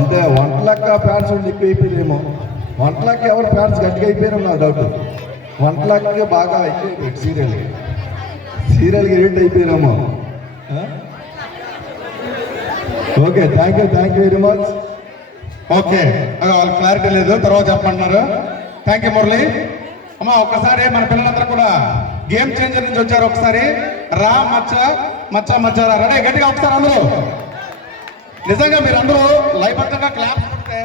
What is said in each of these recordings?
అంటే వంటలక్క ఫ్యాన్స్ వాళ్ళు ఎక్కువ అయిపోయారేమో. వంటలక్క ఎవరు ఫ్యాన్స్ గట్టిగా అయిపోయారో నా డౌట్. వంటలక్కకి బాగా అయిపోయింది సీరియల్కి రేట్ అయిపోయారేమో. Okay, thank you very much. Okay, వాళ్ళకి క్లారిటీ లేదు, తర్వాత చెప్పమంటున్నారు. Thank you Murali. అమ్మా ఒక్కసారి మన పిల్లలందరూ కూడా గేమ్ చేంజర్ నుంచి వచ్చారు. ఒకసారి రా మచ్చ మచ్చ మచ్చారా, రెడీ? గట్టిగా ఒకసారి అందరూ. నిజంగా మీరు అందరూ లయబద్ధంగా క్లాప్స్ కొడితే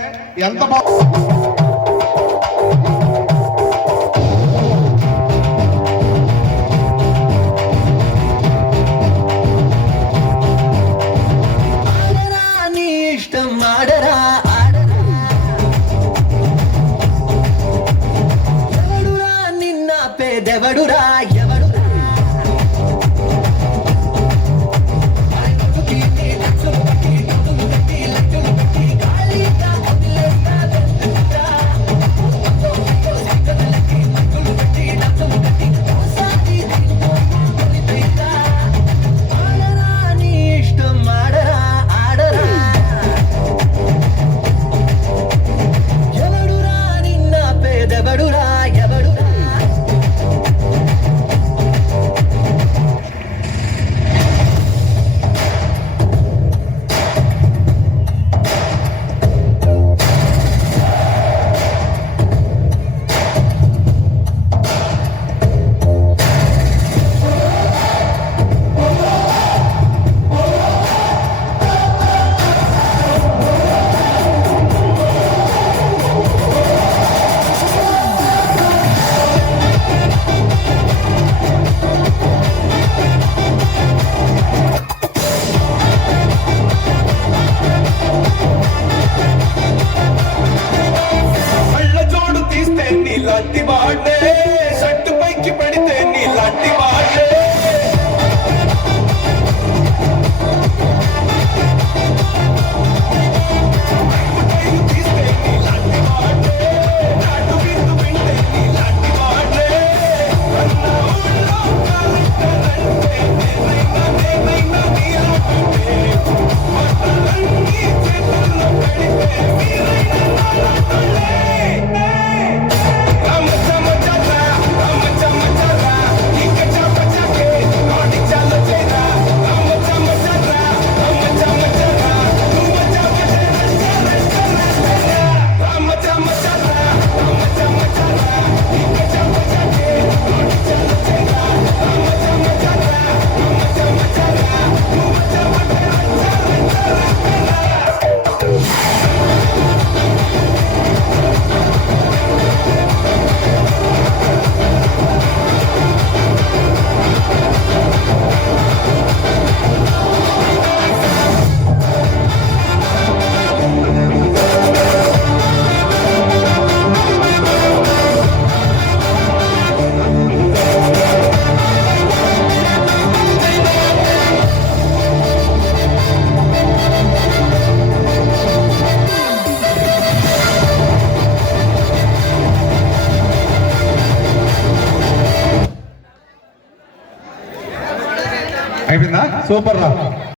ఎంత బాగుంది. ఎవడురా ఎవడురా నీలాంటి వాడే షట్టు పైకి పడితే నీలాంటి వాడే అయిపోయిందా? సూపర్ రా.